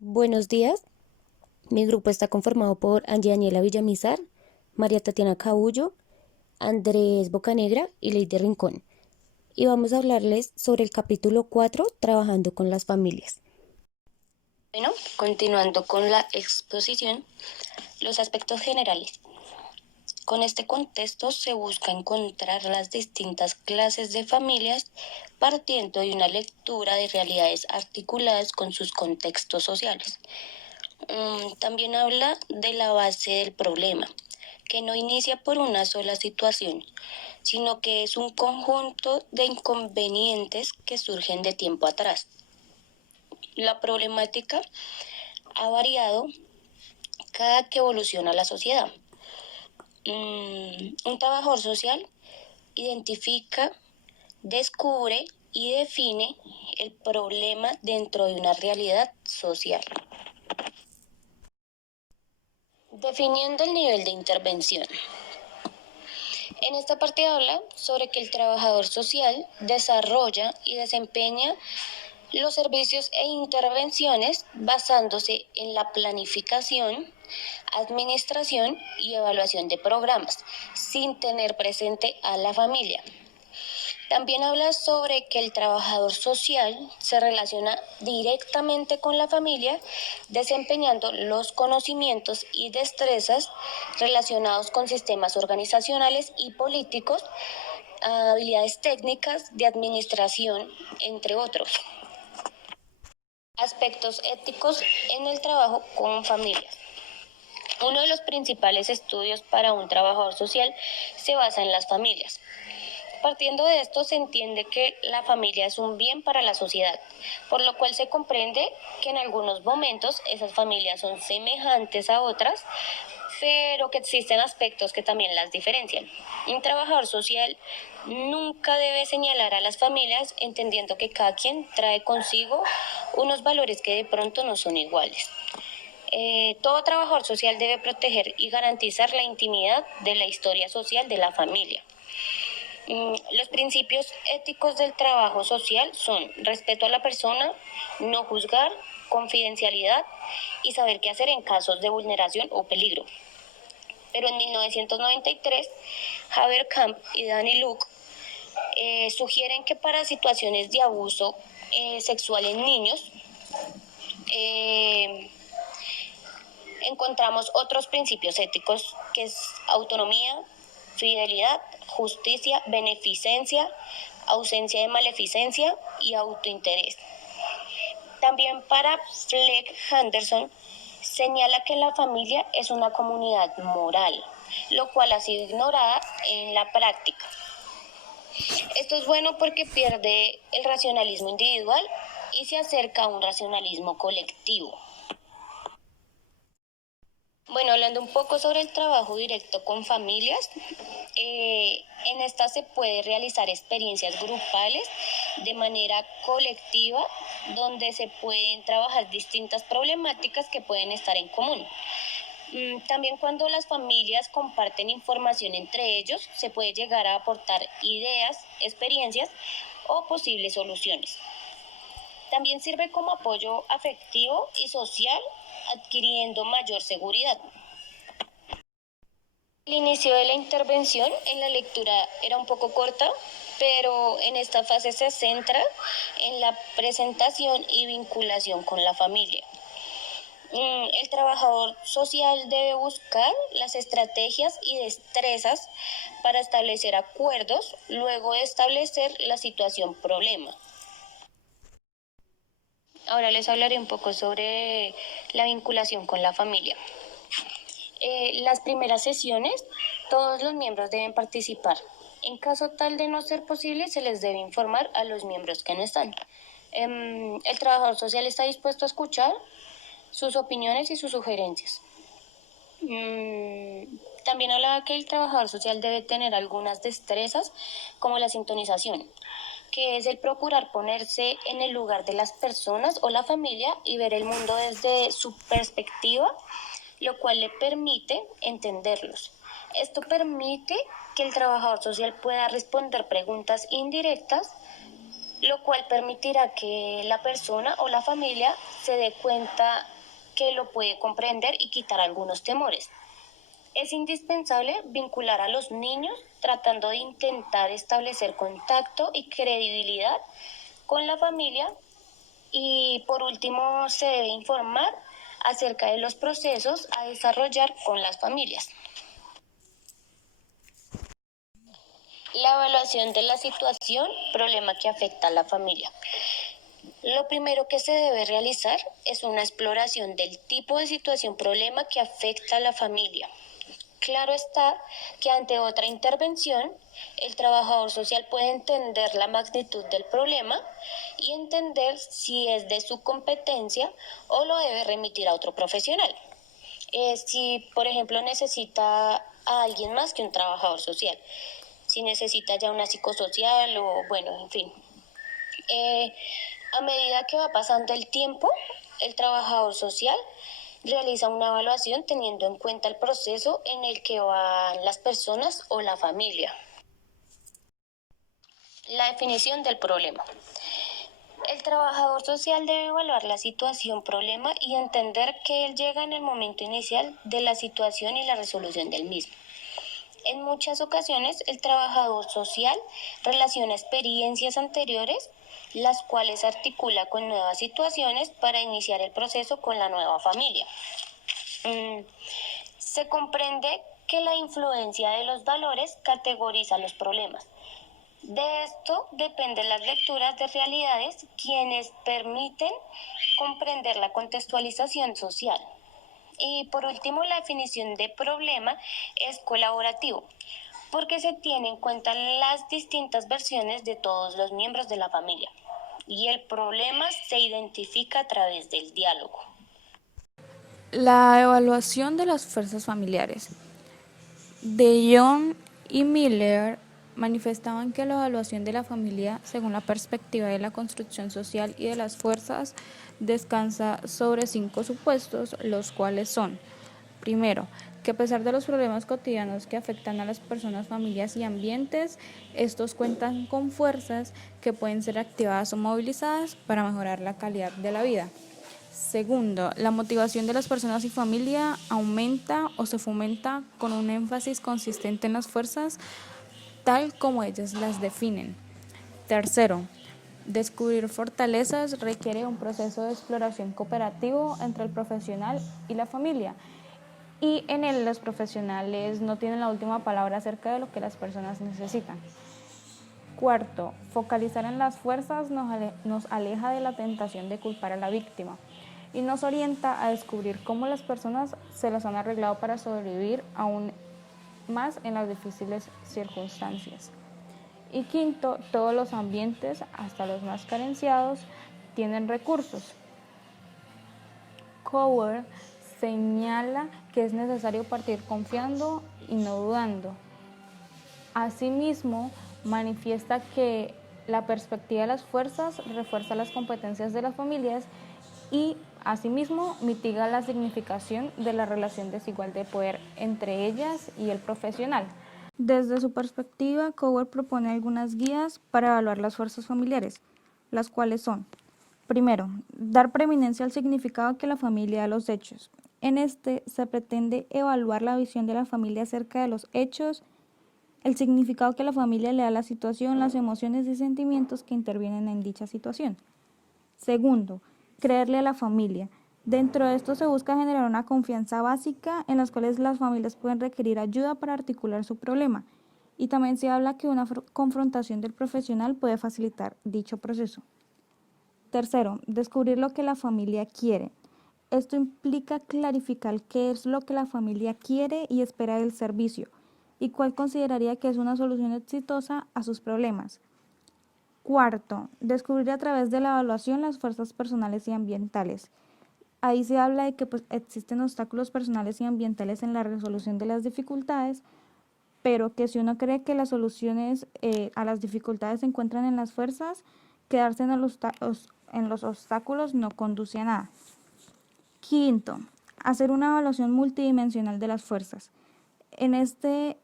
Buenos días, mi grupo está conformado por Angie Daniela Villamizar, María Tatiana Cabullo, Andrés Bocanegra y Lady Rincón. Y vamos a hablarles sobre el capítulo 4, Trabajando con las familias. Bueno, continuando con la exposición, los aspectos generales. Con este contexto se busca encontrar las distintas clases de familias partiendo de una lectura de realidades articuladas con sus contextos sociales. También habla de la base del problema, que no inicia por una sola situación, sino que es un conjunto de inconvenientes que surgen de tiempo atrás. La problemática ha variado cada que evoluciona la sociedad. Un trabajador social identifica, descubre y define el problema dentro de una realidad social. Definiendo el nivel de intervención. En esta parte habla sobre que el trabajador social desarrolla y desempeña los servicios e intervenciones basándose en la planificación, administración y evaluación de programas, sin tener presente a la familia. También habla sobre que el trabajador social se relaciona directamente con la familia, desempeñando los conocimientos y destrezas relacionados con sistemas organizacionales y políticos, habilidades técnicas de administración, entre otros. Aspectos éticos en el trabajo con familias. Uno de los principales estudios para un trabajador social se basa en las familias. Partiendo de esto se entiende que la familia es un bien para la sociedad, por lo cual se comprende que en algunos momentos esas familias son semejantes a otras, pero que existen aspectos que también las diferencian. Un trabajador social nunca debe señalar a las familias, entendiendo que cada quien trae consigo unos valores que de pronto no son iguales. Todo trabajador social debe proteger y garantizar la intimidad de la historia social de la familia. Los principios éticos del trabajo social son respeto a la persona, no juzgar, confidencialidad y saber qué hacer en casos de vulneración o peligro. Pero en 1993, Haberkamp y Danny Luke sugieren que para situaciones de abuso sexual en niños, encontramos otros principios éticos que es autonomía, fidelidad, justicia, beneficencia, ausencia de maleficencia y autointerés. También para Fleck Henderson señala que la familia es una comunidad moral, lo cual ha sido ignorada en la práctica. Esto es bueno porque pierde el racionalismo individual y se acerca a un racionalismo colectivo. Bueno, hablando un poco sobre el trabajo directo con familias, en esta se puede realizar experiencias grupales de manera colectiva, donde se pueden trabajar distintas problemáticas que pueden estar en común. También cuando las familias comparten información entre ellos, se puede llegar a aportar ideas, experiencias o posibles soluciones. También sirve como apoyo afectivo y social, adquiriendo mayor seguridad. El inicio de la intervención en la lectura era un poco corta, pero en esta fase se centra en la presentación y vinculación con la familia. El trabajador social debe buscar las estrategias y destrezas para establecer acuerdos, luego de establecer la situación problema. Ahora les hablaré un poco sobre la vinculación con la familia. Las primeras sesiones, todos los miembros deben participar. En caso tal de no ser posible, se les debe informar a los miembros que no están. El trabajador social está dispuesto a escuchar sus opiniones y sus sugerencias. También hablaba que el trabajador social debe tener algunas destrezas como la sintonización, que es el procurar ponerse en el lugar de las personas o la familia y ver el mundo desde su perspectiva, lo cual le permite entenderlos. Esto permite que el trabajador social pueda responder preguntas indirectas lo cual permitirá que la persona o la familia se dé cuenta que lo puede comprender y quitar algunos temores. Es indispensable vincular a los niños tratando de intentar establecer contacto y credibilidad con la familia y por último se debe informar acerca de los procesos a desarrollar con las familias. La evaluación de la situación, problema que afecta a la familia. Lo primero que se debe realizar es una exploración del tipo de situación problema que afecta a la familia. Claro está que ante otra intervención, el trabajador social puede entender la magnitud del problema y entender si es de su competencia o lo debe remitir a otro profesional. Si, por ejemplo, necesita a alguien más que un trabajador social, si necesita ya una psicosocial o, bueno, en fin. A medida que va pasando el tiempo, el trabajador social realiza una evaluación teniendo en cuenta el proceso en el que van las personas o la familia. La definición del problema. El trabajador social debe evaluar la situación problema y entender que él llega en el momento inicial de la situación y la resolución del mismo. En muchas ocasiones, el trabajador social relaciona experiencias anteriores, las cuales articula con nuevas situaciones para iniciar el proceso con la nueva familia. Se comprende que la influencia de los valores categoriza los problemas. De esto dependen las lecturas de realidades, quienes permiten comprender la contextualización social. Y por último, la definición de problema es colaborativo, porque se tiene en cuenta las distintas versiones de todos los miembros de la familia. Y el problema se identifica a través del diálogo. La evaluación de las fuerzas familiares. De Jong y Miller manifestaban que la evaluación de la familia, según la perspectiva de la construcción social y de las fuerzas, descansa sobre 5 supuestos, los cuales son: primero, que a pesar de los problemas cotidianos que afectan a las personas, familias y ambientes, estos cuentan con fuerzas que pueden ser activadas o movilizadas para mejorar la calidad de la vida. Segundo, la motivación de las personas y familia aumenta o se fomenta con un énfasis consistente en las fuerzas tal como ellas las definen. Tercero, descubrir fortalezas requiere un proceso de exploración cooperativo entre el profesional y la familia. Y en él los profesionales no tienen la última palabra acerca de lo que las personas necesitan. Cuarto, focalizar en las fuerzas nos aleja de la tentación de culpar a la víctima y nos orienta a descubrir cómo las personas se las han arreglado para sobrevivir aún más en las difíciles circunstancias. Y quinto, todos los ambientes, hasta los más carenciados, tienen recursos. Cower señala que es necesario partir confiando y no dudando. Asimismo, manifiesta que la perspectiva de las fuerzas refuerza las competencias de las familias y, asimismo, mitiga la significación de la relación desigual de poder entre ellas y el profesional. Desde su perspectiva, Cower propone algunas guías para evaluar las fuerzas familiares, las cuales son: primero, dar preeminencia al significado que la familia da a los hechos. En este se pretende evaluar la visión de la familia acerca de los hechos, el significado que la familia le da a la situación, las emociones y sentimientos que intervienen en dicha situación. Segundo, creerle a la familia. Dentro de esto se busca generar una confianza básica en las cuales las familias pueden requerir ayuda para articular su problema. Y también se habla que una confrontación del profesional puede facilitar dicho proceso. Tercero, descubrir lo que la familia quiere. Esto implica clarificar qué es lo que la familia quiere y espera del servicio y cuál consideraría que es una solución exitosa a sus problemas. Cuarto, descubrir a través de la evaluación las fuerzas personales y ambientales. Ahí se habla de que existen obstáculos personales y ambientales en la resolución de las dificultades, pero que si uno cree que las soluciones a las dificultades se encuentran en las fuerzas, quedarse en los obstáculos no conduce a nada. Quinto, hacer una evaluación multidimensional de las fuerzas. En este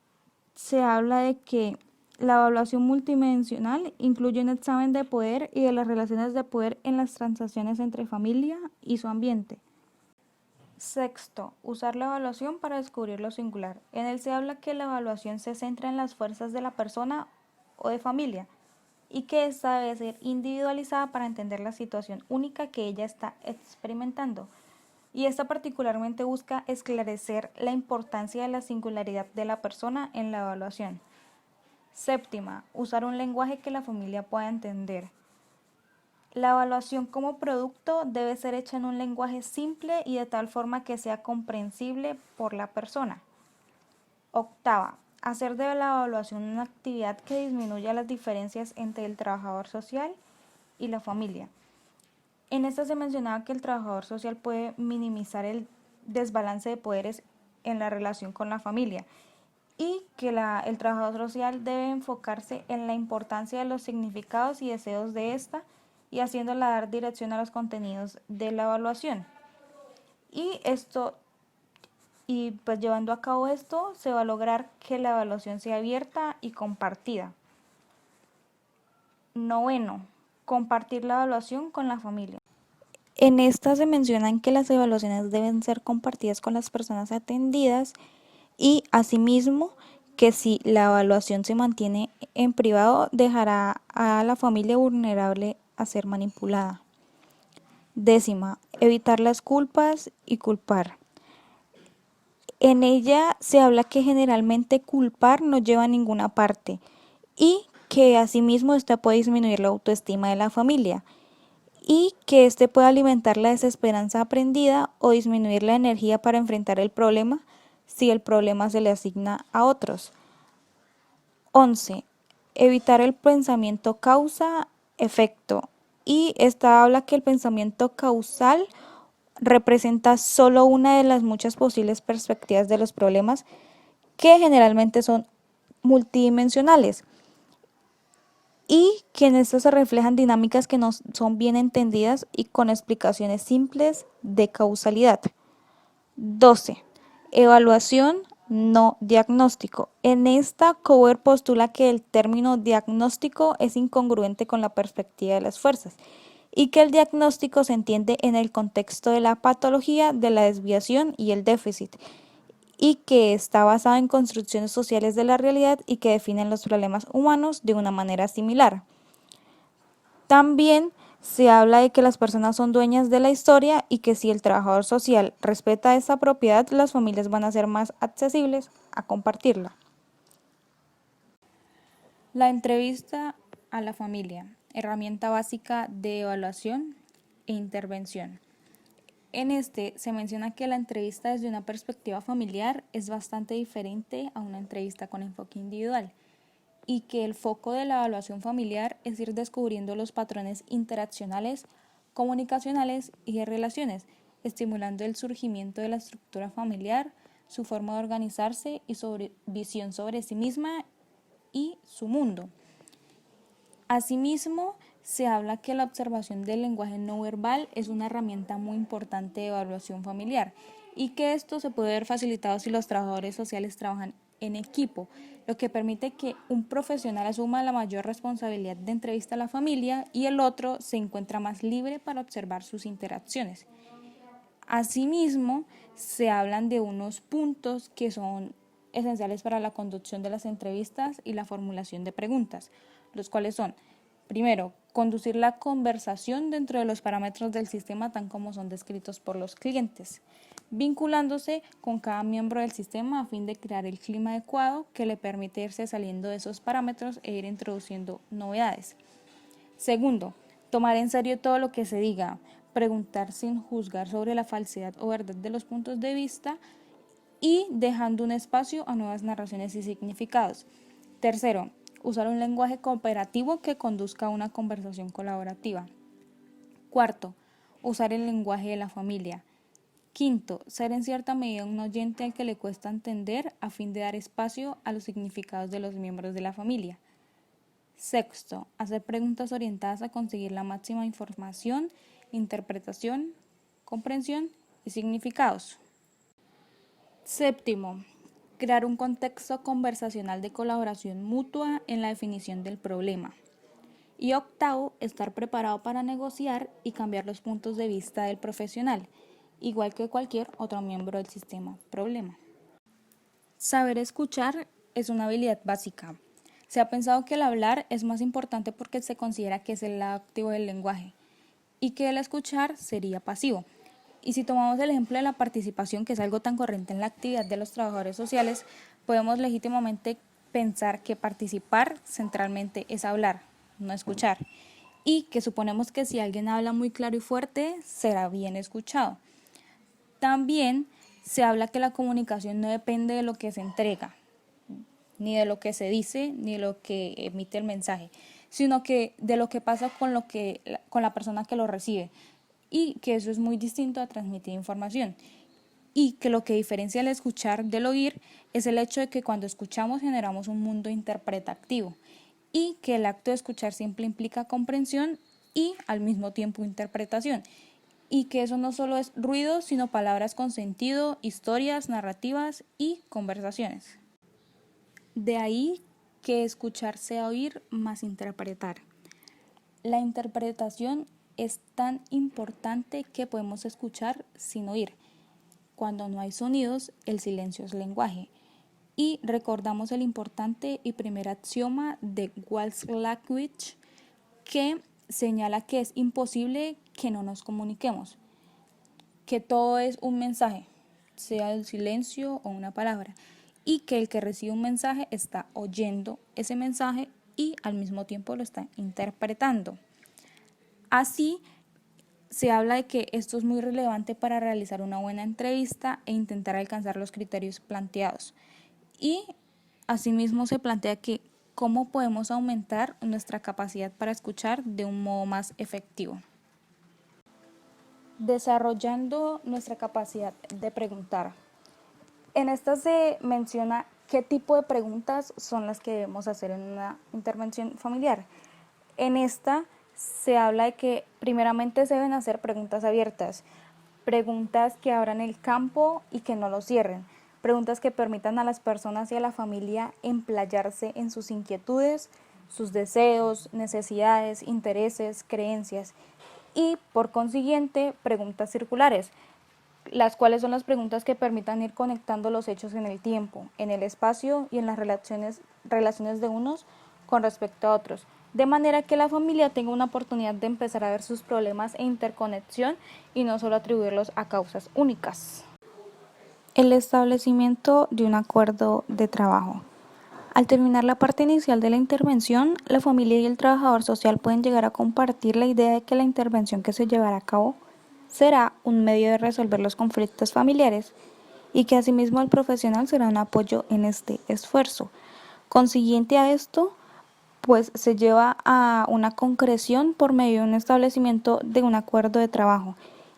se habla de que La evaluación multidimensional incluye un examen de poder y de las relaciones de poder en las transacciones entre familia y su ambiente. Sexto, usar la evaluación para descubrir lo singular. En él se habla que la evaluación se centra en las fuerzas de la persona o de familia y que ésta debe ser individualizada para entender la situación única que ella está experimentando. Y esta particularmente busca esclarecer la importancia de la singularidad de la persona en la evaluación. Séptima, usar un lenguaje que la familia pueda entender. La evaluación como producto debe ser hecha en un lenguaje simple y de tal forma que sea comprensible por la persona. Octava, hacer de la evaluación una actividad que disminuya las diferencias entre el trabajador social y la familia. En esta se mencionaba que el trabajador social puede minimizar el desbalance de poderes en la relación con la familia y que el trabajador social debe enfocarse en la importancia de los significados y deseos de esta y haciéndola dar dirección a los contenidos de la evaluación. Y pues llevando a cabo esto se va a lograr que la evaluación sea abierta y compartida. Noveno, compartir la evaluación con la familia. En esta se mencionan que las evaluaciones deben ser compartidas con las personas atendidas y asimismo que si la evaluación se mantiene en privado dejará a la familia vulnerable a ser manipulada. Décima, evitar las culpas y culpar. En ella se habla que generalmente culpar no lleva a ninguna parte y que asimismo esta puede disminuir la autoestima de la familia y que este puede alimentar la desesperanza aprendida o disminuir la energía para enfrentar el problema si el problema se le asigna a otros. 11. Evitar el pensamiento causa-efecto. Y esta habla que el pensamiento causal representa solo una de las muchas posibles perspectivas de los problemas que generalmente son multidimensionales y que en esto se reflejan dinámicas que no son bien entendidas y con explicaciones simples de causalidad. 12. Evaluación no diagnóstico. En esta, Cover postula que el término diagnóstico es incongruente con la perspectiva de las fuerzas y que el diagnóstico se entiende en el contexto de la patología, de la desviación y el déficit, y que está basado en construcciones sociales de la realidad y que definen los problemas humanos de una manera similar. También se habla de que las personas son dueñas de la historia y que si el trabajador social respeta esta propiedad, las familias van a ser más accesibles a compartirla. La entrevista a la familia, herramienta básica de evaluación e intervención. En este se menciona que la entrevista desde una perspectiva familiar es bastante diferente a una entrevista con enfoque individual y que el foco de la evaluación familiar es ir descubriendo los patrones interaccionales, comunicacionales y de relaciones, estimulando el surgimiento de la estructura familiar, su forma de organizarse y visión sobre sí misma y su mundo. Asimismo, se habla que la observación del lenguaje no verbal es una herramienta muy importante de evaluación familiar y que esto se puede ver facilitado si los trabajadores sociales trabajan en equipo, lo que permite que un profesional asuma la mayor responsabilidad de entrevista a la familia y el otro se encuentra más libre para observar sus interacciones. Asimismo, se hablan de unos puntos que son esenciales para la conducción de las entrevistas y la formulación de preguntas, los cuales son, primero, conducir la conversación dentro de los parámetros del sistema tan como son descritos por los clientes, vinculándose con cada miembro del sistema a fin de crear el clima adecuado que le permite irse saliendo de esos parámetros e ir introduciendo novedades. Segundo, tomar en serio todo lo que se diga, preguntar sin juzgar sobre la falsedad o verdad de los puntos de vista y dejando un espacio a nuevas narraciones y significados. Tercero, usar un lenguaje cooperativo que conduzca a una conversación colaborativa. Cuarto, usar el lenguaje de la familia. Quinto, ser en cierta medida un oyente al que le cuesta entender a fin de dar espacio a los significados de los miembros de la familia. Sexto, hacer preguntas orientadas a conseguir la máxima información, interpretación, comprensión y significados. Séptimo, Crear un contexto conversacional de colaboración mutua en la definición del problema. Y octavo, estar preparado para negociar y cambiar los puntos de vista del profesional, igual que cualquier otro miembro del sistema problema. Saber escuchar es una habilidad básica. Se ha pensado que el hablar es más importante porque se considera que es el lado activo del lenguaje y que el escuchar sería pasivo. Y si tomamos el ejemplo de la participación, que es algo tan corriente en la actividad de los trabajadores sociales, podemos legítimamente pensar que participar centralmente es hablar, no escuchar, y que suponemos que si alguien habla muy claro y fuerte, será bien escuchado. También se habla que la comunicación no depende de lo que se entrega, ni de lo que se dice, ni de lo que emite el mensaje, sino que de lo que pasa con la persona que lo recibe, y que eso es muy distinto a transmitir información, y que lo que diferencia el escuchar del oír es el hecho de que cuando escuchamos generamos un mundo interpretativo, y que el acto de escuchar siempre implica comprensión y al mismo tiempo interpretación, y que eso no solo es ruido, sino palabras con sentido, historias, narrativas y conversaciones. De ahí que escuchar sea oír más interpretar. La interpretación es tan importante que podemos escuchar sin oír. Cuando no hay sonidos, el silencio es lenguaje. Y recordamos el importante y primer axioma de Wallace que señala que es imposible que no nos comuniquemos, que todo es un mensaje, sea el silencio o una palabra, y que el que recibe un mensaje está oyendo ese mensaje y al mismo tiempo lo está interpretando. Así, se habla de que esto es muy relevante para realizar una buena entrevista e intentar alcanzar los criterios planteados. Y asimismo se plantea que cómo podemos aumentar nuestra capacidad para escuchar de un modo más efectivo. Desarrollando nuestra capacidad de preguntar. En esta se menciona qué tipo de preguntas son las que debemos hacer en una intervención familiar. En esta se habla de que primeramente se deben hacer preguntas abiertas, preguntas que abran el campo y que no lo cierren, preguntas que permitan a las personas y a la familia emplayarse en sus inquietudes, sus deseos, necesidades, intereses, creencias y, por consiguiente, preguntas circulares, las cuales son las preguntas que permitan ir conectando los hechos en el tiempo, en el espacio y en las relaciones de unos con respecto a otros, de manera que la familia tenga una oportunidad de empezar a ver sus problemas e interconexión y no solo atribuirlos a causas únicas. El establecimiento de un acuerdo de trabajo. Al terminar la parte inicial de la intervención, la familia y el trabajador social pueden llegar a compartir la idea de que la intervención que se llevará a cabo será un medio de resolver los conflictos familiares y que asimismo el profesional será un apoyo en este esfuerzo. Consiguiente a esto, pues se lleva a una concreción por medio de un establecimiento de un acuerdo de trabajo,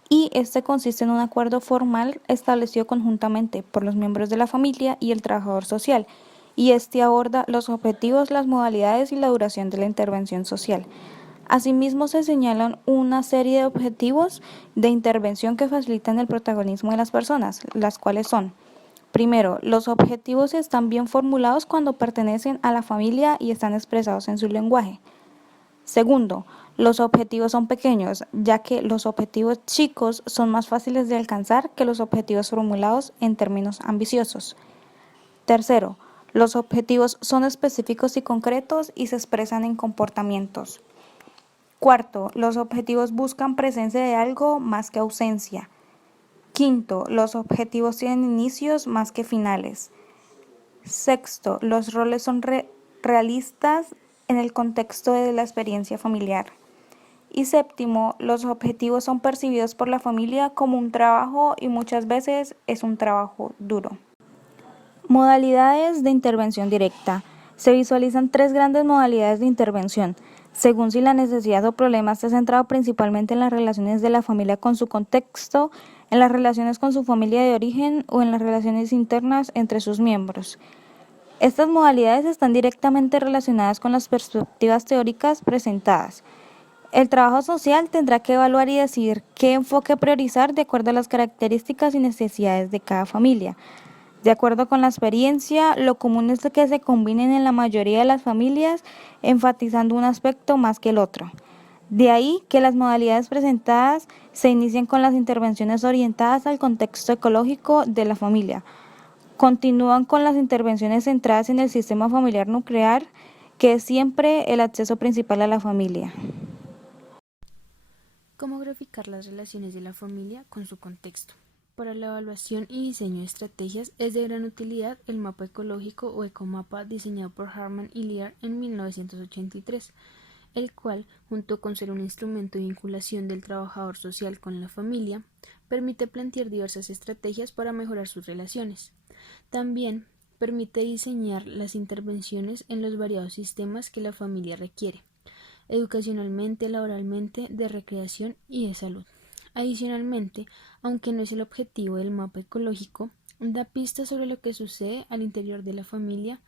y este consiste en un acuerdo formal establecido conjuntamente por los miembros de la familia y el trabajador social, y este aborda los objetivos, las modalidades y la duración de la intervención social. Asimismo, se señalan una serie de objetivos de intervención que facilitan el protagonismo de las personas, las cuales son: primero, los objetivos están bien formulados cuando pertenecen a la familia y están expresados en su lenguaje. Segundo, los objetivos son pequeños, ya que los objetivos chicos son más fáciles de alcanzar que los objetivos formulados en términos ambiciosos. Tercero, los objetivos son específicos y concretos y se expresan en comportamientos. Cuarto, los objetivos buscan presencia de algo más que ausencia. Quinto, los objetivos tienen inicios más que finales. Sexto, los roles son realistas en el contexto de la experiencia familiar. Y séptimo, los objetivos son percibidos por la familia como un trabajo y muchas veces es un trabajo duro. Modalidades de intervención directa. Se visualizan 3 grandes modalidades de intervención, según si la necesidad o problema está centrado principalmente en las relaciones de la familia con su contexto, en las relaciones con su familia de origen o en las relaciones internas entre sus miembros. Estas modalidades están directamente relacionadas con las perspectivas teóricas presentadas. El trabajo social tendrá que evaluar y decidir qué enfoque priorizar de acuerdo a las características y necesidades de cada familia. De acuerdo con la experiencia, lo común es que se combinen en la mayoría de las familias, enfatizando un aspecto más que el otro. De ahí que las modalidades presentadas se inician con las intervenciones orientadas al contexto ecológico de la familia. Continúan con las intervenciones centradas en el sistema familiar nuclear, que es siempre el acceso principal a la familia. ¿Cómo graficar las relaciones de la familia con su contexto? Para la evaluación y diseño de estrategias es de gran utilidad el mapa ecológico o ecomapa diseñado por Harman y Lear en 1983, el cual, junto con ser un instrumento de vinculación del trabajador social con la familia, permite plantear diversas estrategias para mejorar sus relaciones. También permite diseñar las intervenciones en los variados sistemas que la familia requiere, educacionalmente, laboralmente, de recreación y de salud. Adicionalmente, aunque no es el objetivo del mapa ecológico, da pistas sobre lo que sucede al interior de la familia,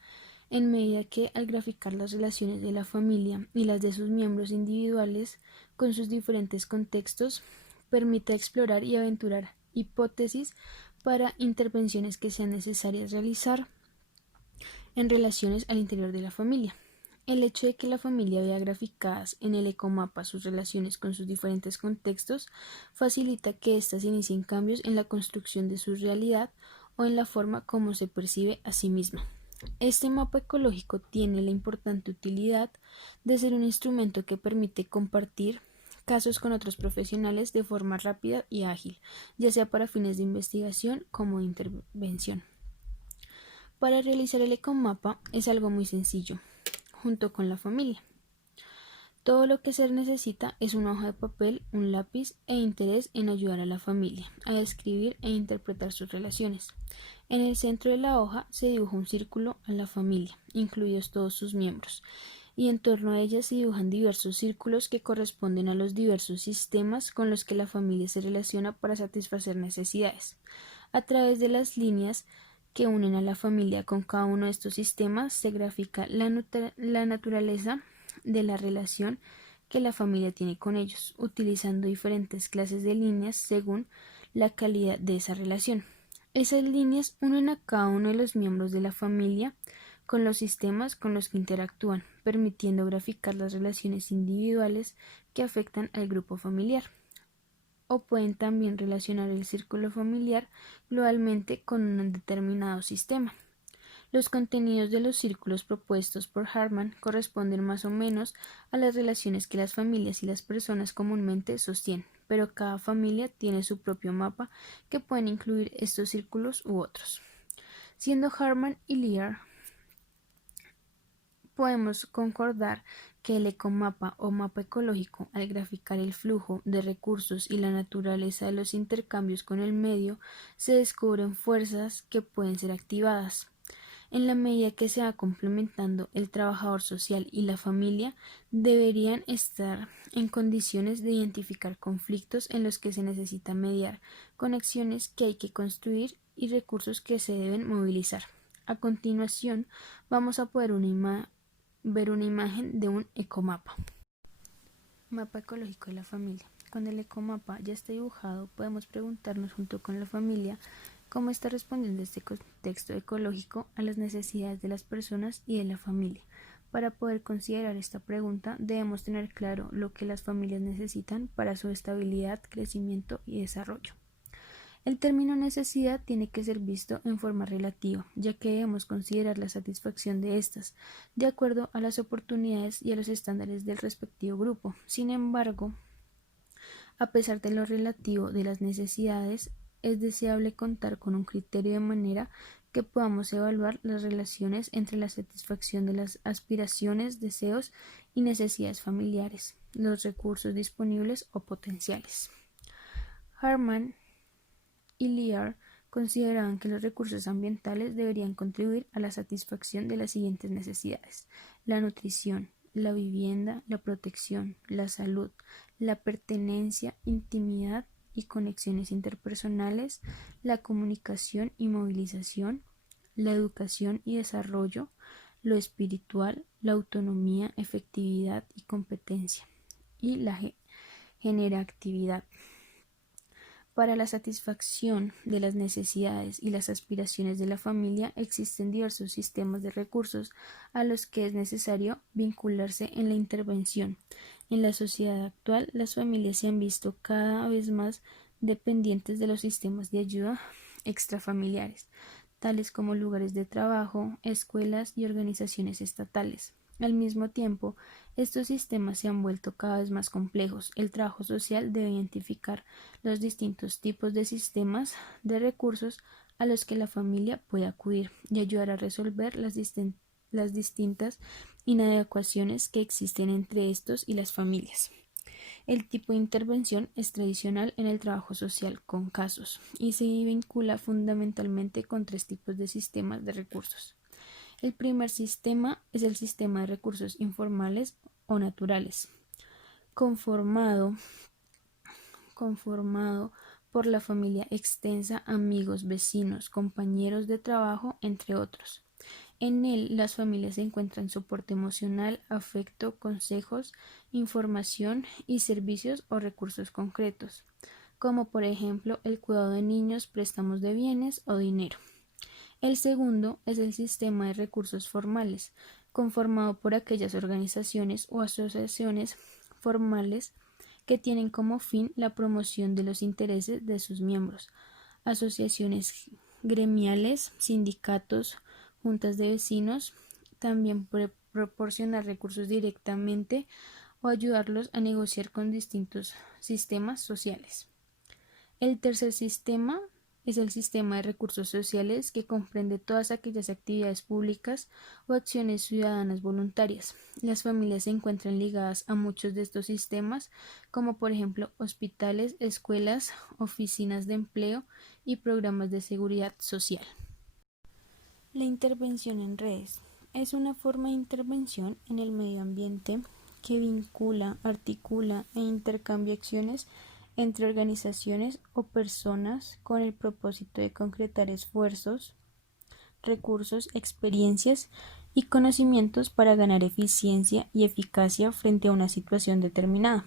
en medida que al graficar las relaciones de la familia y las de sus miembros individuales con sus diferentes contextos, permite explorar y aventurar hipótesis para intervenciones que sean necesarias realizar en relaciones al interior de la familia. El hecho de que la familia vea graficadas en el ecomapa sus relaciones con sus diferentes contextos facilita que éstas inicien cambios en la construcción de su realidad o en la forma como se percibe a sí misma. Este mapa ecológico tiene la importante utilidad de ser un instrumento que permite compartir casos con otros profesionales de forma rápida y ágil, ya sea para fines de investigación como de intervención. Para realizar el ecomapa es algo muy sencillo, junto con la familia. Todo lo que se necesita es una hoja de papel, un lápiz e interés en ayudar a la familia a describir e interpretar sus relaciones. En el centro de la hoja se dibuja un círculo a la familia, incluidos todos sus miembros, y en torno a ella se dibujan diversos círculos que corresponden a los diversos sistemas con los que la familia se relaciona para satisfacer necesidades. A través de las líneas que unen a la familia con cada uno de estos sistemas se grafica la naturaleza de la relación que la familia tiene con ellos, utilizando diferentes clases de líneas según la calidad de esa relación. Esas líneas unen a cada uno de los miembros de la familia con los sistemas con los que interactúan, permitiendo graficar las relaciones individuales que afectan al grupo familiar. O pueden también relacionar el círculo familiar globalmente con un determinado sistema. Los contenidos de los círculos propuestos por Harman corresponden más o menos a las relaciones que las familias y las personas comúnmente sostienen, pero cada familia tiene su propio mapa que pueden incluir estos círculos u otros. Siendo Harman y Lear, podemos concordar que el ecomapa o mapa ecológico, al graficar el flujo de recursos y la naturaleza de los intercambios con el medio, se descubren fuerzas que pueden ser activadas. En la medida que se va complementando el trabajador social y la familia, deberían estar en condiciones de identificar conflictos en los que se necesita mediar, conexiones que hay que construir y recursos que se deben movilizar. A continuación, vamos a poder ver una imagen de un ecomapa. Mapa ecológico de la familia. Cuando el ecomapa ya está dibujado, podemos preguntarnos junto con la familia cómo está respondiendo este contexto ecológico a las necesidades de las personas y de la familia. Para poder considerar esta pregunta, debemos tener claro lo que las familias necesitan para su estabilidad, crecimiento y desarrollo. El término necesidad tiene que ser visto en forma relativa, ya que debemos considerar la satisfacción de estas, de acuerdo a las oportunidades y a los estándares del respectivo grupo. Sin embargo, a pesar de lo relativo de las necesidades, es deseable contar con un criterio de manera que podamos evaluar las relaciones entre la satisfacción de las aspiraciones, deseos y necesidades familiares, los recursos disponibles o potenciales. Harman y Lear consideraban que los recursos ambientales deberían contribuir a la satisfacción de las siguientes necesidades: la nutrición, la vivienda, la protección, la salud, la pertenencia, intimidad y conexiones interpersonales, la comunicación y movilización, la educación y desarrollo, lo espiritual, la autonomía, efectividad y competencia, y la generatividad. Para la satisfacción de las necesidades y las aspiraciones de la familia existen diversos sistemas de recursos a los que es necesario vincularse en la intervención. En la sociedad actual, las familias se han visto cada vez más dependientes de los sistemas de ayuda extrafamiliares, tales como lugares de trabajo, escuelas y organizaciones estatales. Al mismo tiempo, estos sistemas se han vuelto cada vez más complejos. El trabajo social debe identificar los distintos tipos de sistemas de recursos a los que la familia puede acudir y ayudar a resolver las distintas inadecuaciones que existen entre estos y las familias. El tipo de intervención es tradicional en el trabajo social con casos y se vincula fundamentalmente con tres tipos de sistemas de recursos. El primer sistema es el sistema de recursos informales o naturales, conformado por la familia extensa, amigos, vecinos, compañeros de trabajo, entre otros. En él, las familias encuentran soporte emocional, afecto, consejos, información y servicios o recursos concretos, como por ejemplo el cuidado de niños, préstamos de bienes o dinero. El segundo es el sistema de recursos formales, conformado por aquellas organizaciones o asociaciones formales que tienen como fin la promoción de los intereses de sus miembros, asociaciones gremiales, sindicatos, juntas de vecinos, también proporcionar recursos directamente o ayudarlos a negociar con distintos sistemas sociales. El tercer sistema es el sistema de recursos sociales que comprende todas aquellas actividades públicas o acciones ciudadanas voluntarias. Las familias se encuentran ligadas a muchos de estos sistemas, como por ejemplo hospitales, escuelas, oficinas de empleo y programas de seguridad social. La intervención en redes es una forma de intervención en el medio ambiente que vincula, articula e intercambia acciones entre organizaciones o personas con el propósito de concretar esfuerzos, recursos, experiencias y conocimientos para ganar eficiencia y eficacia frente a una situación determinada.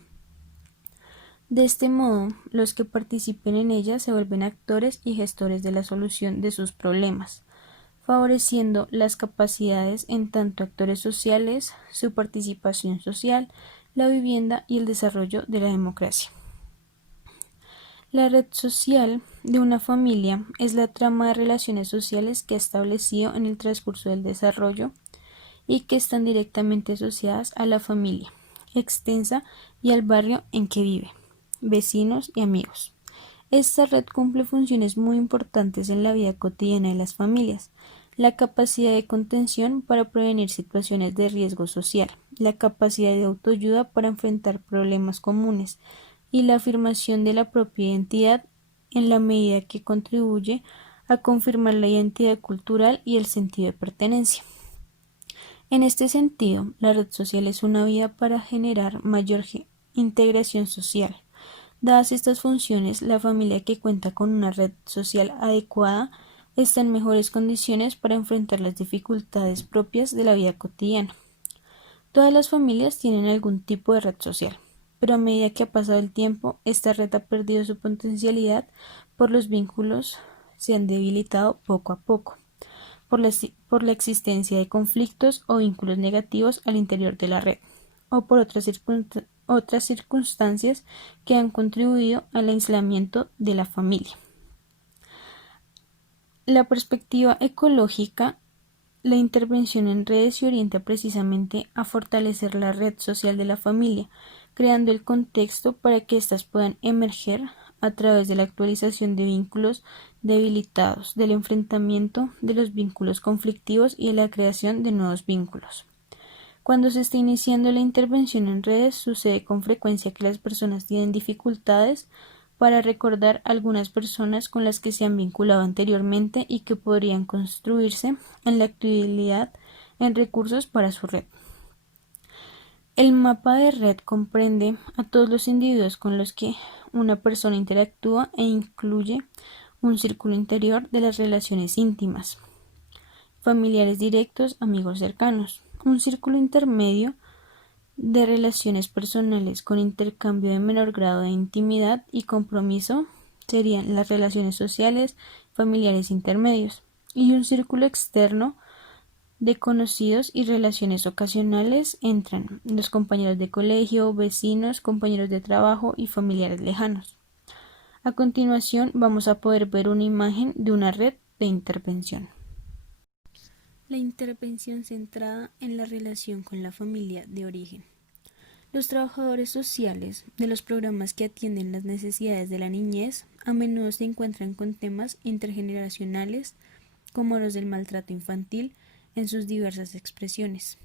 De este modo, los que participen en ella se vuelven actores y gestores de la solución de sus problemas, favoreciendo las capacidades en tanto actores sociales, su participación social, la vivienda y el desarrollo de la democracia. La red social de una familia es la trama de relaciones sociales que ha establecido en el transcurso del desarrollo y que están directamente asociadas a la familia extensa y al barrio en que vive, vecinos y amigos. Esta red cumple funciones muy importantes en la vida cotidiana de las familias: la capacidad de contención para prevenir situaciones de riesgo social, la capacidad de autoayuda para enfrentar problemas comunes y la afirmación de la propia identidad en la medida que contribuye a confirmar la identidad cultural y el sentido de pertenencia. En este sentido, la red social es una vía para generar mayor integración social. Dadas estas funciones, la familia que cuenta con una red social adecuada está en mejores condiciones para enfrentar las dificultades propias de la vida cotidiana. Todas las familias tienen algún tipo de red social, pero a medida que ha pasado el tiempo, esta red ha perdido su potencialidad por los vínculos se han debilitado poco a poco, por la existencia de conflictos o vínculos negativos al interior de la red, o por otras circunstancias que han contribuido al aislamiento de la familia. La perspectiva ecológica, la intervención en redes se orienta precisamente a fortalecer la red social de la familia, creando el contexto para que éstas puedan emerger a través de la actualización de vínculos debilitados, del enfrentamiento de los vínculos conflictivos y de la creación de nuevos vínculos. Cuando se está iniciando la intervención en redes, sucede con frecuencia que las personas tienen dificultades para recordar algunas personas con las que se han vinculado anteriormente y que podrían construirse en la actualidad en recursos para su red. El mapa de red comprende a todos los individuos con los que una persona interactúa e incluye un círculo interior de las relaciones íntimas, familiares directos, amigos cercanos, un círculo intermedio de relaciones personales con intercambio de menor grado de intimidad y compromiso serían las relaciones sociales, familiares intermedios, y un círculo externo de conocidos y relaciones ocasionales entran los compañeros de colegio, vecinos, compañeros de trabajo y familiares lejanos. A continuación vamos a poder ver una imagen de una red de intervención. La intervención centrada en la relación con la familia de origen. Los trabajadores sociales de los programas que atienden las necesidades de la niñez a menudo se encuentran con temas intergeneracionales como los del maltrato infantil en sus diversas expresiones.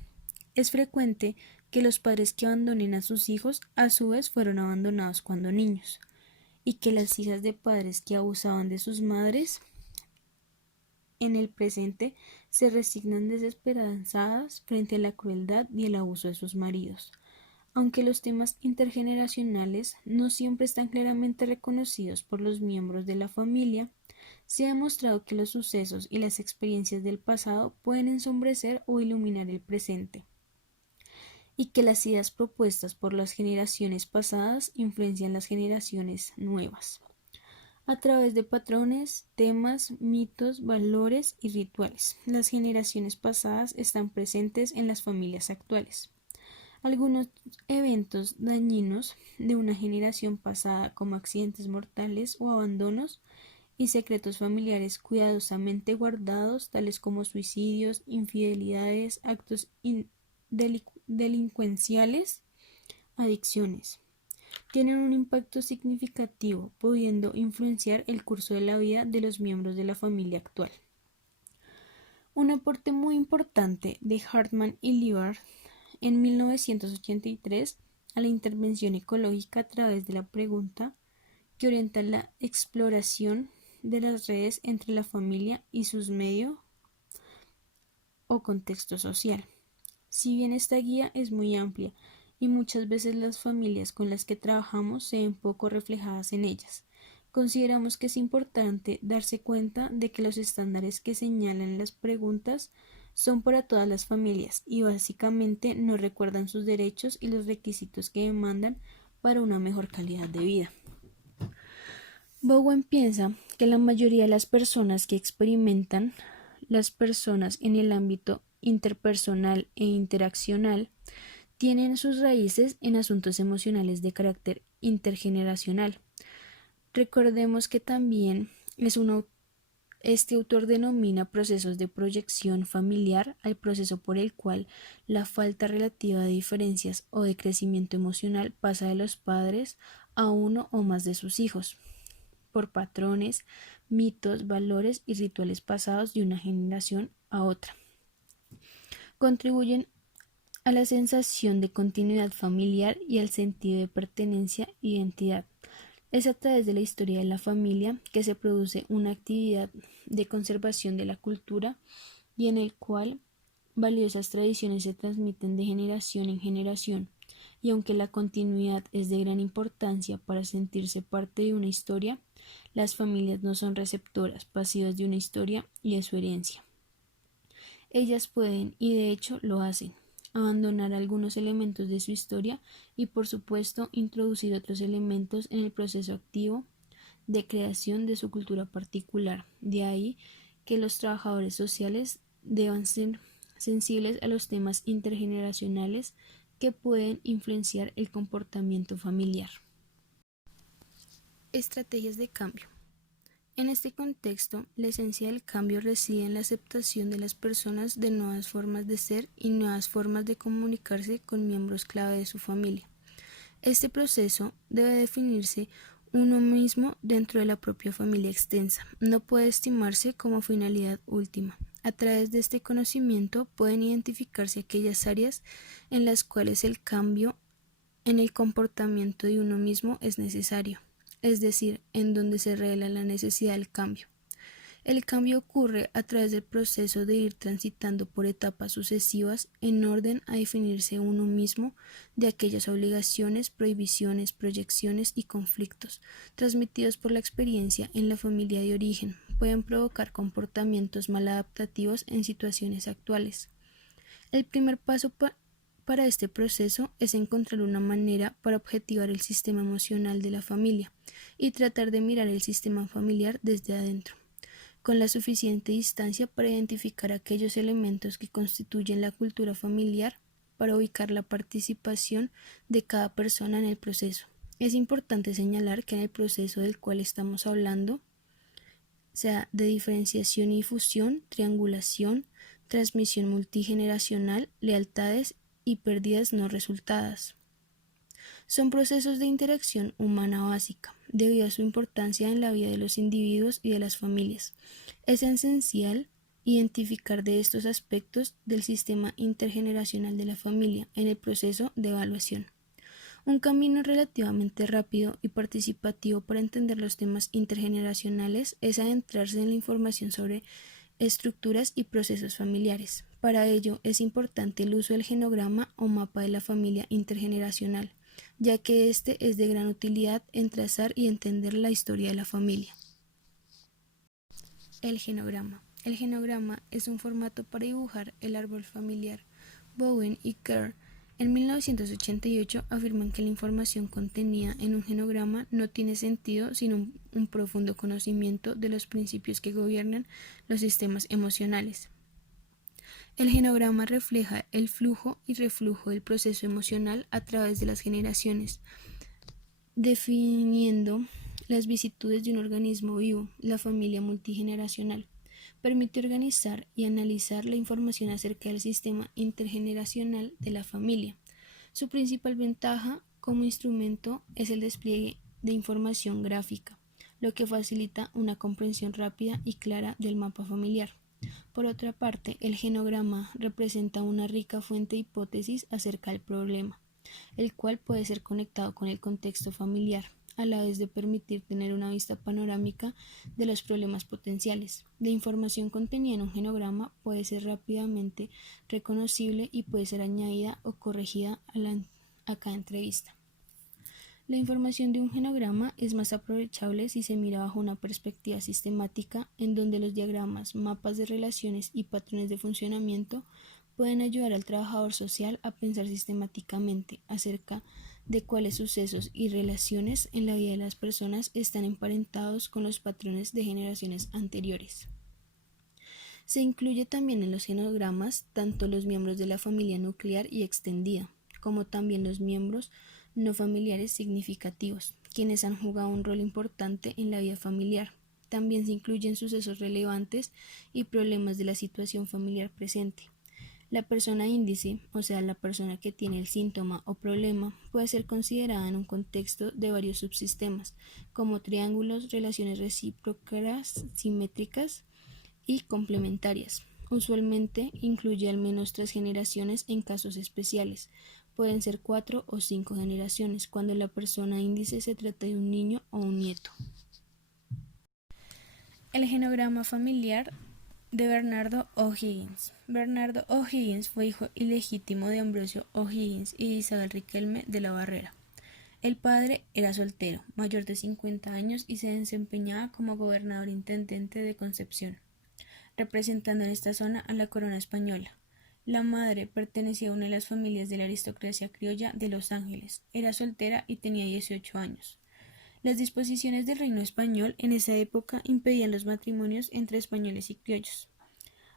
Es frecuente que los padres que abandonen a sus hijos a su vez fueron abandonados cuando niños, y que las hijas de padres que abusaban de sus madres en el presente se resignan desesperanzadas frente a la crueldad y el abuso de sus maridos. Aunque los temas intergeneracionales no siempre están claramente reconocidos por los miembros de la familia, se ha demostrado que los sucesos y las experiencias del pasado pueden ensombrecer o iluminar el presente, y que las ideas propuestas por las generaciones pasadas influencian las generaciones nuevas, a través de patrones, temas, mitos, valores y rituales. Las generaciones pasadas están presentes en las familias actuales. Algunos eventos dañinos de una generación pasada, como accidentes mortales o abandonos, y secretos familiares cuidadosamente guardados, tales como suicidios, infidelidades, actos delincuenciales, adicciones, tienen un impacto significativo, pudiendo influenciar el curso de la vida de los miembros de la familia actual. Un aporte muy importante de Hartman y Liebert en 1983 a la intervención ecológica a través de la pregunta que orienta la exploración de las redes entre la familia y sus medios o contexto social. Si bien esta guía es muy amplia y muchas veces las familias con las que trabajamos se ven poco reflejadas en ellas, consideramos que es importante darse cuenta de que los estándares que señalan las preguntas son para todas las familias y básicamente no recuerdan sus derechos y los requisitos que demandan para una mejor calidad de vida. Bowen piensa que la mayoría de las personas que experimentan las personas en el ámbito interpersonal e interaccional tienen sus raíces en asuntos emocionales de carácter intergeneracional. Recordemos que también este autor denomina procesos de proyección familiar al proceso por el cual la falta relativa de diferencias o de crecimiento emocional pasa de los padres a uno o más de sus hijos, por patrones, mitos, valores y rituales pasados de una generación a otra. Contribuyen a la sensación de continuidad familiar y al sentido de pertenencia e identidad. Es a través de la historia de la familia que se produce una actividad de conservación de la cultura y en el cual valiosas tradiciones se transmiten de generación en generación, y aunque la continuidad es de gran importancia para sentirse parte de una historia, las familias no son receptoras pasivas de una historia y de su herencia. Ellas pueden, y de hecho lo hacen, abandonar algunos elementos de su historia y por supuesto introducir otros elementos en el proceso activo de creación de su cultura particular. De ahí que los trabajadores sociales deban ser sensibles a los temas intergeneracionales que pueden influenciar el comportamiento familiar. Estrategias de cambio. En este contexto, la esencia del cambio reside en la aceptación de las personas de nuevas formas de ser y nuevas formas de comunicarse con miembros clave de su familia. Este proceso debe definirse uno mismo dentro de la propia familia extensa. No puede estimarse como finalidad última. A través de este conocimiento pueden identificarse aquellas áreas en las cuales el cambio en el comportamiento de uno mismo es necesario, es decir, en donde se revela la necesidad del cambio. El cambio ocurre a través del proceso de ir transitando por etapas sucesivas en orden a definirse uno mismo de aquellas obligaciones, prohibiciones, proyecciones y conflictos transmitidos por la experiencia en la familia de origen. Pueden provocar comportamientos maladaptativos en situaciones actuales. El primer paso para este proceso es encontrar una manera para objetivar el sistema emocional de la familia y tratar de mirar el sistema familiar desde adentro, con la suficiente distancia para identificar aquellos elementos que constituyen la cultura familiar para ubicar la participación de cada persona en el proceso. Es importante señalar que en el proceso del cual estamos hablando, sea de diferenciación y difusión, triangulación, transmisión multigeneracional, lealtades y pérdidas no resultadas. Son procesos de interacción humana básica, debido a su importancia en la vida de los individuos y de las familias. Es esencial identificar de estos aspectos del sistema intergeneracional de la familia en el proceso de evaluación. Un camino relativamente rápido y participativo para entender los temas intergeneracionales es adentrarse en la información sobre estructuras y procesos familiares. Para ello es importante el uso del genograma o mapa de la familia intergeneracional, ya que este es de gran utilidad en trazar y entender la historia de la familia. El genograma. El genograma es un formato para dibujar el árbol familiar. Bowen y Kerr en 1988 afirman que la información contenida en un genograma no tiene sentido sin un profundo conocimiento de los principios que gobiernan los sistemas emocionales. El genograma refleja el flujo y reflujo del proceso emocional a través de las generaciones, definiendo las vicisitudes de un organismo vivo, la familia multigeneracional. Permite organizar y analizar la información acerca del sistema intergeneracional de la familia. Su principal ventaja como instrumento es el despliegue de información gráfica, lo que facilita una comprensión rápida y clara del mapa familiar. Por otra parte, el genograma representa una rica fuente de hipótesis acerca del problema, el cual puede ser conectado con el contexto familiar, a la vez de permitir tener una vista panorámica de los problemas potenciales. La información contenida en un genograma puede ser rápidamente reconocible y puede ser añadida o corregida a cada entrevista. La información de un genograma es más aprovechable si se mira bajo una perspectiva sistemática, en donde los diagramas, mapas de relaciones y patrones de funcionamiento pueden ayudar al trabajador social a pensar sistemáticamente acerca de cuáles sucesos y relaciones en la vida de las personas están emparentados con los patrones de generaciones anteriores. Se incluye también en los genogramas tanto los miembros de la familia nuclear y extendida, como también los miembros no familiares significativos, quienes han jugado un rol importante en la vida familiar. También se incluyen sucesos relevantes y problemas de la situación familiar presente. La persona índice, o sea, la persona que tiene el síntoma o problema, puede ser considerada en un contexto de varios subsistemas, como triángulos, relaciones recíprocas, simétricas y complementarias. Usualmente incluye al menos 3 generaciones en casos especiales. Pueden ser 4 o 5 generaciones, cuando la persona índice se trata de un niño o un nieto. El genograma familiar de Bernardo O'Higgins. Bernardo O'Higgins fue hijo ilegítimo de Ambrosio O'Higgins y de Isabel Riquelme de la Barrera. El padre era soltero, mayor de 50 años y se desempeñaba como gobernador intendente de Concepción, representando en esta zona a la corona española. La madre pertenecía a una de las familias de la aristocracia criolla de Los Ángeles, era soltera y tenía 18 años. Las disposiciones del reino español en esa época impedían los matrimonios entre españoles y criollos.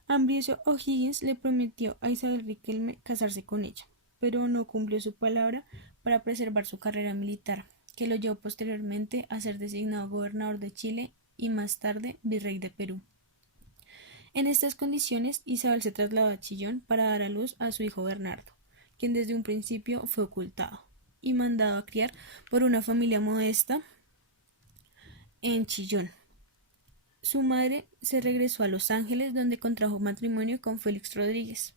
Ambrosio O'Higgins le prometió a Isabel Riquelme casarse con ella, pero no cumplió su palabra para preservar su carrera militar, que lo llevó posteriormente a ser designado gobernador de Chile y más tarde virrey de Perú. En estas condiciones, Isabel se trasladó a Chillón para dar a luz a su hijo Bernardo, quien desde un principio fue ocultado y mandado a criar por una familia modesta en Chillón. Su madre se regresó a Los Ángeles, donde contrajo matrimonio con Félix Rodríguez.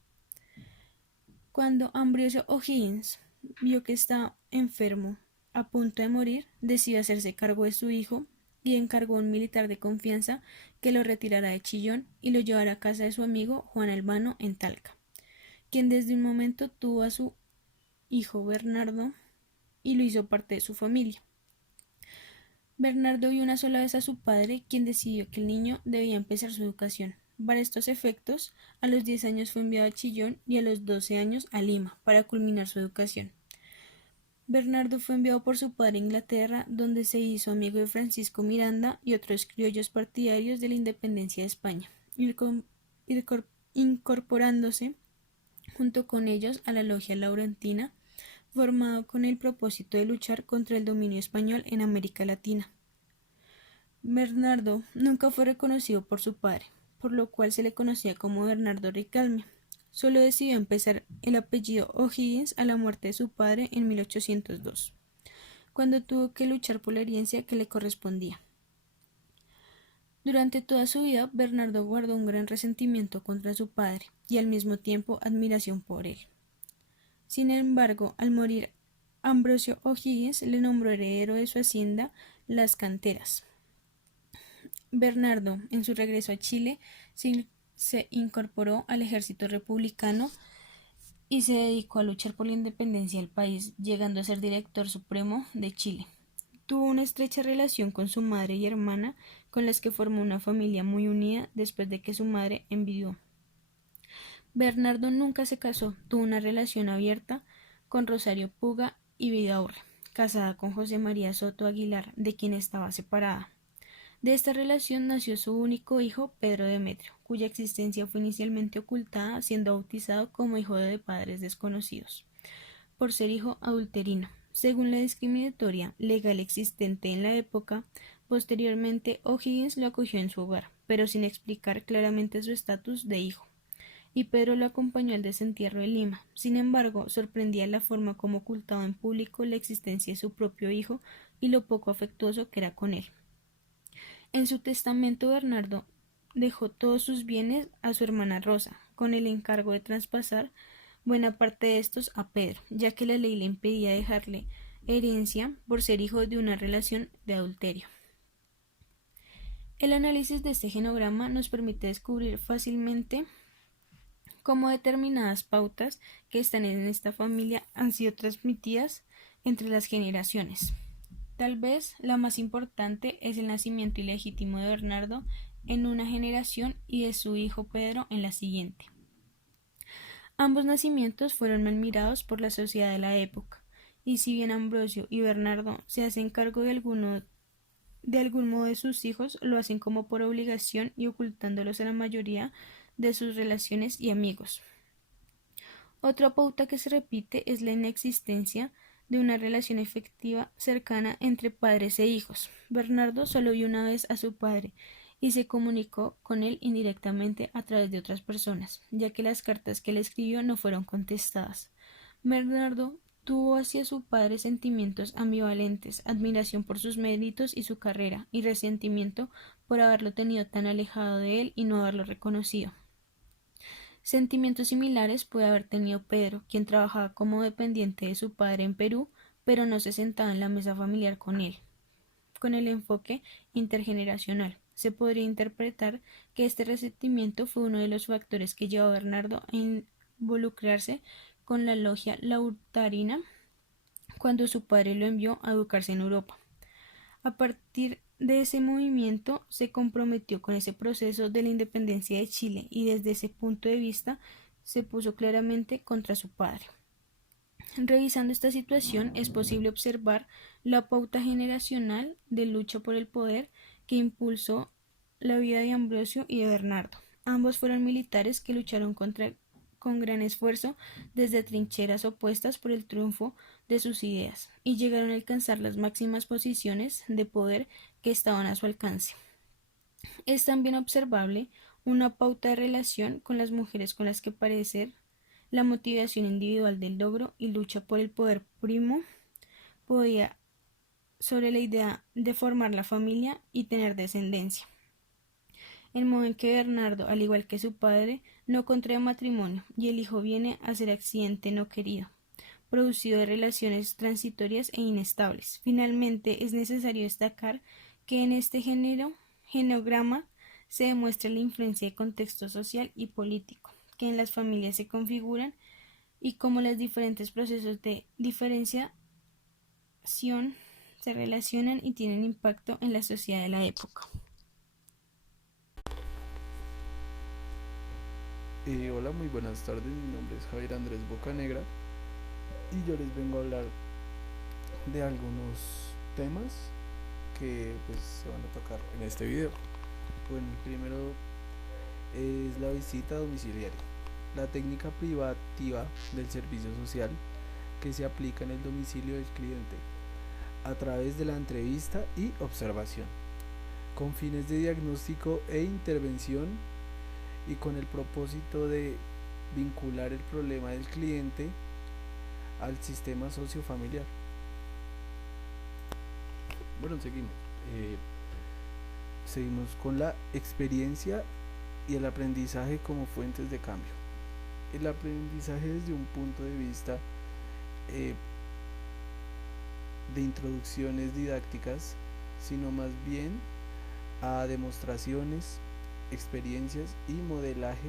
Cuando Ambrosio O'Higgins vio que estaba enfermo, a punto de morir, decidió hacerse cargo de su hijo y encargó a un militar de confianza que lo retirara de Chillón y lo llevara a casa de su amigo Juan Albano en Talca, quien desde un momento tuvo a su hijo Bernardo y lo hizo parte de su familia. Bernardo vio una sola vez a su padre, quien decidió que el niño debía empezar su educación. Para estos efectos, a los 10 años fue enviado a Chillón y a los 12 años a Lima para culminar su educación. Bernardo fue enviado por su padre a Inglaterra, donde se hizo amigo de Francisco Miranda y otros criollos partidarios de la independencia de España, incorporándose junto con ellos a la Logia Laurentina, formado con el propósito de luchar contra el dominio español en América Latina. Bernardo nunca fue reconocido por su padre, por lo cual se le conocía como Bernardo Riquelme. Solo decidió empezar el apellido O'Higgins a la muerte de su padre en 1802, cuando tuvo que luchar por la herencia que le correspondía. Durante toda su vida, Bernardo guardó un gran resentimiento contra su padre y al mismo tiempo admiración por él. Sin embargo, al morir Ambrosio O'Higgins le nombró heredero de su hacienda Las Canteras. Bernardo, en su regreso a Chile, se incorporó al ejército republicano y se dedicó a luchar por la independencia del país, llegando a ser director supremo de Chile. Tuvo una estrecha relación con su madre y hermana, con las que formó una familia muy unida después de que su madre enviudó. Bernardo nunca se casó, tuvo una relación abierta con Rosario Puga y Vidaurre, casada con José María Soto Aguilar, de quien estaba separada. De esta relación nació su único hijo, Pedro Demetrio, cuya existencia fue inicialmente ocultada, siendo bautizado como hijo de padres desconocidos, por ser hijo adulterino. Según la discriminatoria legal existente en la época, posteriormente O'Higgins lo acogió en su hogar, pero sin explicar claramente su estatus de hijo, y Pedro lo acompañó al desentierro de Lima. Sin embargo, sorprendía la forma como ocultaba en público la existencia de su propio hijo y lo poco afectuoso que era con él. En su testamento, Bernardo dejó todos sus bienes a su hermana Rosa, con el encargo de traspasar buena parte de estos a Pedro, ya que la ley le impedía dejarle herencia por ser hijo de una relación de adulterio. El análisis de este genograma nos permite descubrir fácilmente cómo determinadas pautas que están en esta familia han sido transmitidas entre las generaciones. Tal vez la más importante es el nacimiento ilegítimo de Bernardo en una generación y de su hijo Pedro en la siguiente. Ambos nacimientos fueron mal mirados por la sociedad de la época, y si bien Ambrosio y Bernardo se hacen cargo de algún modo de sus hijos, lo hacen como por obligación y ocultándolos a la mayoría de sus relaciones y amigos. Otra pauta que se repite es la inexistencia de una relación efectiva cercana entre padres e hijos. Bernardo solo vio una vez a su padre y se comunicó con él indirectamente a través de otras personas, ya que las cartas que le escribió no fueron contestadas. Bernardo tuvo hacia su padre sentimientos ambivalentes, admiración por sus méritos y su carrera, y resentimiento por haberlo tenido tan alejado de él y no haberlo reconocido. Sentimientos similares puede haber tenido Pedro, quien trabajaba como dependiente de su padre en Perú, pero no se sentaba en la mesa familiar con él. Con el enfoque intergeneracional, se podría interpretar que este resentimiento fue uno de los factores que llevó a Bernardo a involucrarse con la logia lautarina cuando su padre lo envió a educarse en Europa. A partir de ese movimiento se comprometió con ese proceso de la independencia de Chile y desde ese punto de vista se puso claramente contra su padre. Revisando esta situación es posible observar la pauta generacional de lucha por el poder que impulsó la vida de Ambrosio y de Bernardo. Ambos fueron militares que lucharon con gran esfuerzo desde trincheras opuestas por el triunfo de sus ideas y llegaron a alcanzar las máximas posiciones de poder que estaban a su alcance. Es también observable una pauta de relación con las mujeres con las que parecer la motivación individual del logro y lucha por el poder primo podía sobre la idea de formar la familia y tener descendencia. El modo en que Bernardo, al igual que su padre, no contrae matrimonio y el hijo viene a ser accidente no querido, producido de relaciones transitorias e inestables. Finalmente, es necesario destacar que en este genograma se demuestra la influencia de contexto social y político que en las familias se configuran y cómo los diferentes procesos de diferenciación se relacionan y tienen impacto en la sociedad de la época. Hola, muy buenas tardes. Mi nombre es Javier Andrés Bocanegra y yo les vengo a hablar de algunos temas que pues se van a tocar en este video. Bueno, el primero es la visita domiciliaria, la técnica privativa del servicio social que se aplica en el domicilio del cliente a través de la entrevista y observación, con fines de diagnóstico e intervención y con el propósito de vincular el problema del cliente al sistema sociofamiliar. Bueno, eh, seguimos con la experiencia y el aprendizaje como fuentes de cambio. El aprendizaje desde un punto de vista eh, de introducciones didácticas, sino más bien a demostraciones, experiencias y modelaje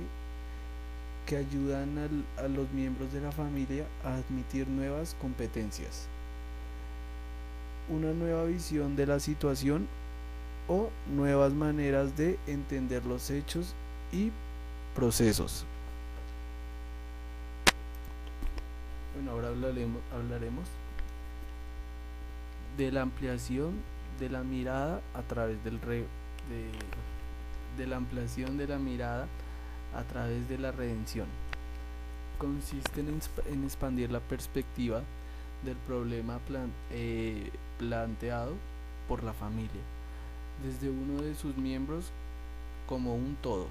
que ayudan a los miembros de la familia a admitir nuevas competencias, una nueva visión de la situación o nuevas maneras de entender los hechos y procesos. Bueno, ahora hablaremos de la ampliación de la mirada a través de la ampliación de la mirada a través de la redención. Consiste en expandir la perspectiva del problema planteado por la familia desde uno de sus miembros como un todo.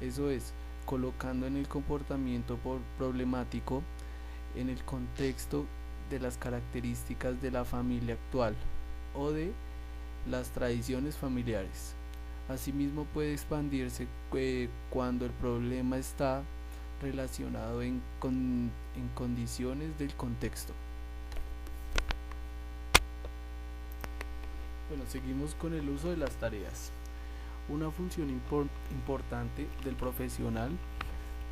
Eso es, colocando en el comportamiento problemático en el contexto de las características de la familia actual o de las tradiciones familiares. Asimismo puede expandirse cuando el problema está relacionado en condiciones del contexto. Bueno, seguimos con el uso de las tareas. Una función importante del profesional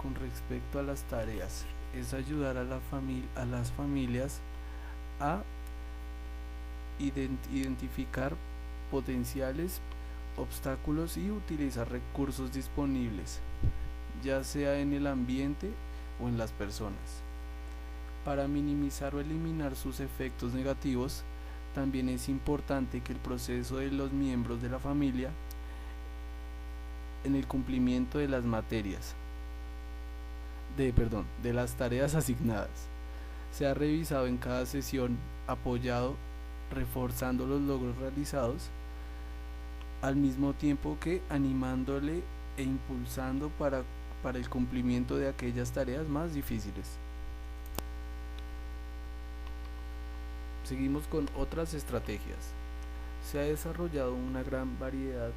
con respecto a las tareas es ayudar a las familias a identificar potenciales obstáculos y utilizar recursos disponibles, ya sea en el ambiente o en las personas. Para minimizar o eliminar sus efectos negativos, también es importante que el proceso de los miembros de la familia en el cumplimiento de las de las tareas asignadas sea revisado en cada sesión, apoyado, reforzando los logros realizados, al mismo tiempo que animándole e impulsando para el cumplimiento de aquellas tareas más difíciles. Seguimos con otras estrategias. Se ha desarrollado una gran variedad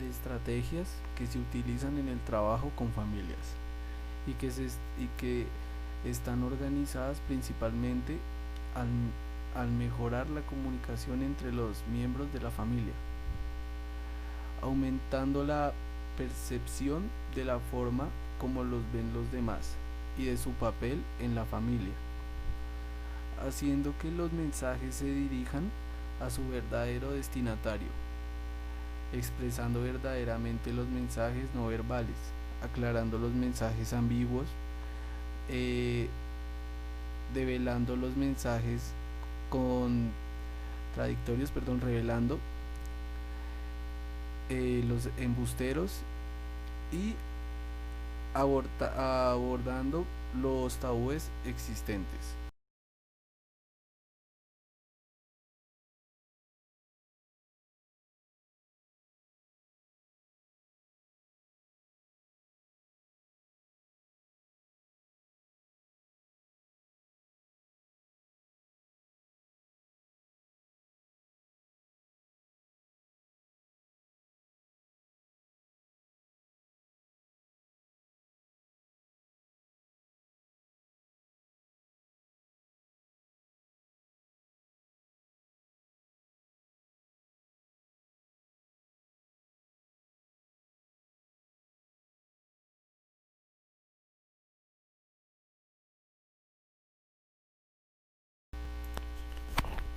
de estrategias que se utilizan en el trabajo con familias y que están organizadas principalmente al mejorar la comunicación entre los miembros de la familia, aumentando la percepción de la forma como los ven los demás y de su papel en la familia, haciendo que los mensajes se dirijan a su verdadero destinatario, expresando verdaderamente los mensajes no verbales, aclarando los mensajes ambiguos, develando los mensajes contradictorios, revelando los embusteros y abordando los tabúes existentes.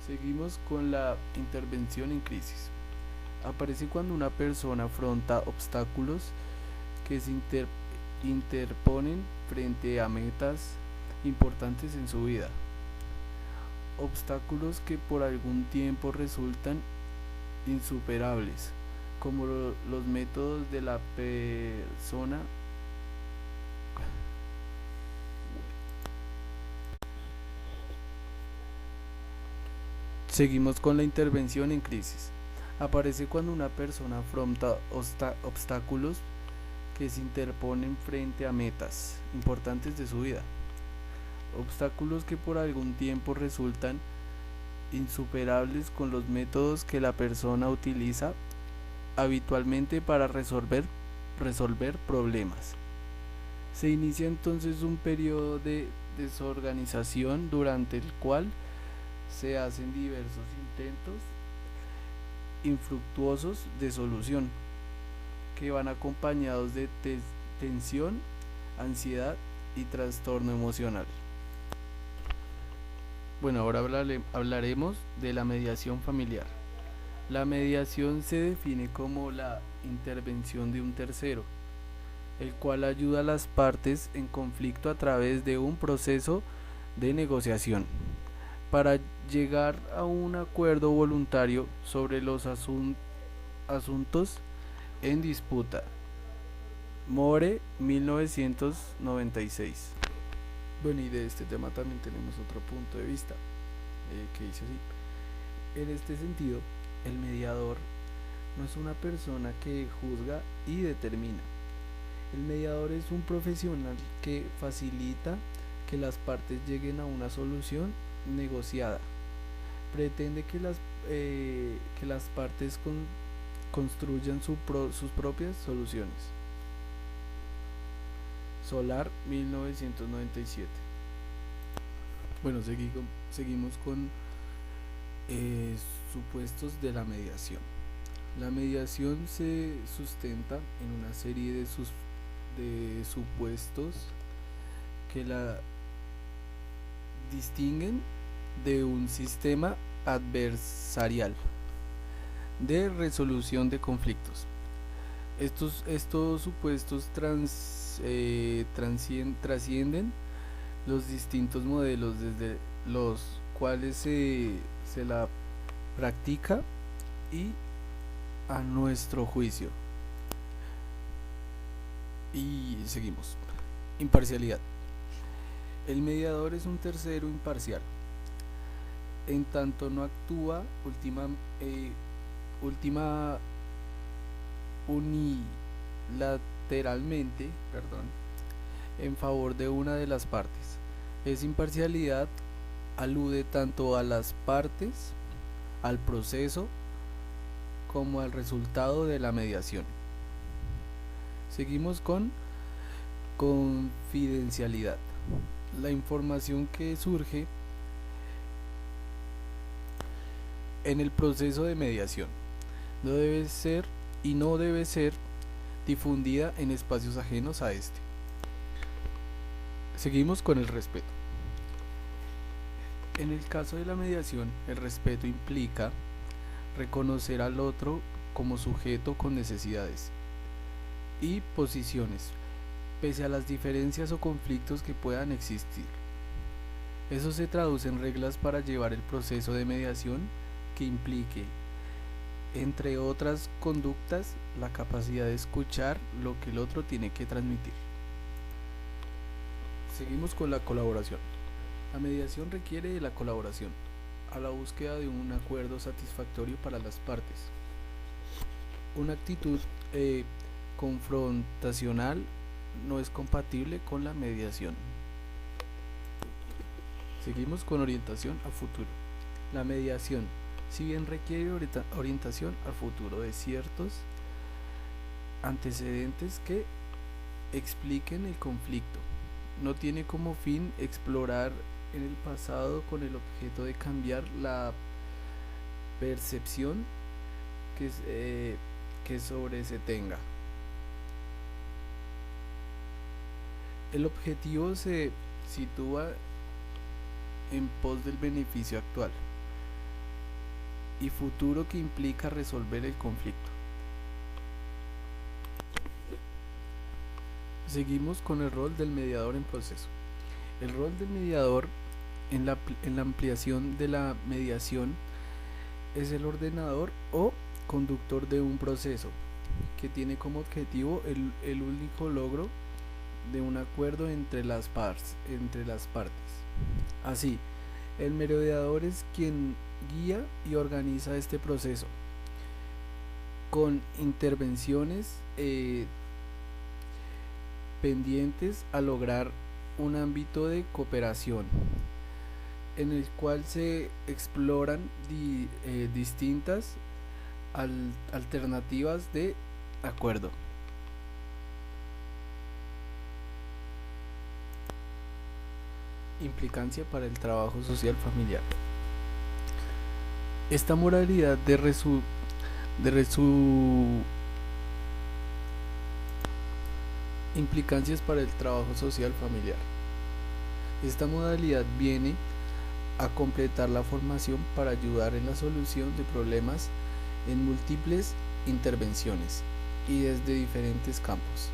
Seguimos con la intervención en crisis. Aparece cuando una persona afronta obstáculos que interponen frente a metas importantes en su vida. Obstáculos que por algún tiempo resultan insuperables, como los métodos de la persona. Seguimos con la intervención en crisis. Aparece cuando una persona afronta obstáculos que se interponen frente a metas importantes de su vida. Obstáculos que por algún tiempo resultan insuperables con los métodos que la persona utiliza habitualmente para resolver problemas. Se inicia entonces un periodo de desorganización durante el cual se hacen diversos intentos infructuosos de solución, que van acompañados de tensión, ansiedad y trastorno emocional. Bueno, ahora hablaremos de la mediación familiar. La mediación se define como la intervención de un tercero, el cual ayuda a las partes en conflicto a través de un proceso de negociación para llegar a un acuerdo voluntario sobre los asuntos en disputa. More, 1996. Bueno, y de este tema también tenemos otro punto de vista, que dice así: en este sentido, el mediador no es una persona que juzga y determina. El mediador es un profesional que facilita que las partes lleguen a una solución negociada. Pretende que las partes construyan sus propias soluciones. Solar, 1997. Bueno, seguimos con supuestos de la mediación. La mediación se sustenta en una serie de supuestos que la distinguen de un sistema adversarial de resolución de conflictos. Estos supuestos trascienden los distintos modelos desde los cuales se la practica y a nuestro juicio. Y seguimos. Imparcialidad. El mediador es un tercero imparcial, en tanto no actúa unilateralmente, en favor de una de las partes. Esa imparcialidad alude tanto a las partes, al proceso, como al resultado de la mediación. Seguimos con confidencialidad. La información que surge en el proceso de mediación no debe ser difundida en espacios ajenos a este. Seguimos con el respeto. En el caso de la mediación, el respeto implica reconocer al otro como sujeto con necesidades y posiciones, pese a las diferencias o conflictos que puedan existir. Eso se traduce en reglas para llevar el proceso de mediación que implique, entre otras conductas, la capacidad de escuchar lo que el otro tiene que transmitir. Seguimos con la colaboración. La mediación requiere de la colaboración a la búsqueda de un acuerdo satisfactorio para las partes. Una actitud confrontacional no es compatible con la mediación. Seguimos con orientación a futuro. La mediación, si bien requiere orientación al futuro de ciertos antecedentes que expliquen el conflicto, no tiene como fin explorar en el pasado con el objeto de cambiar la percepción que sobre se tenga. El objetivo se sitúa en pos del beneficio actual y futuro que implica resolver el conflicto. Seguimos con el rol del mediador en proceso. El rol del mediador en la ampliación de la mediación es el ordenador o conductor de un proceso que tiene como objetivo el único logro de un acuerdo entre las partes. Así, el mediador es quien guía y organiza este proceso con intervenciones pendientes a lograr un ámbito de cooperación en el cual se exploran distintas alternativas de acuerdo. Implicancia para el trabajo social familiar. Esta modalidad implicancias para el trabajo social familiar. Esta modalidad viene a completar la formación para ayudar en la solución de problemas en múltiples intervenciones y desde diferentes campos.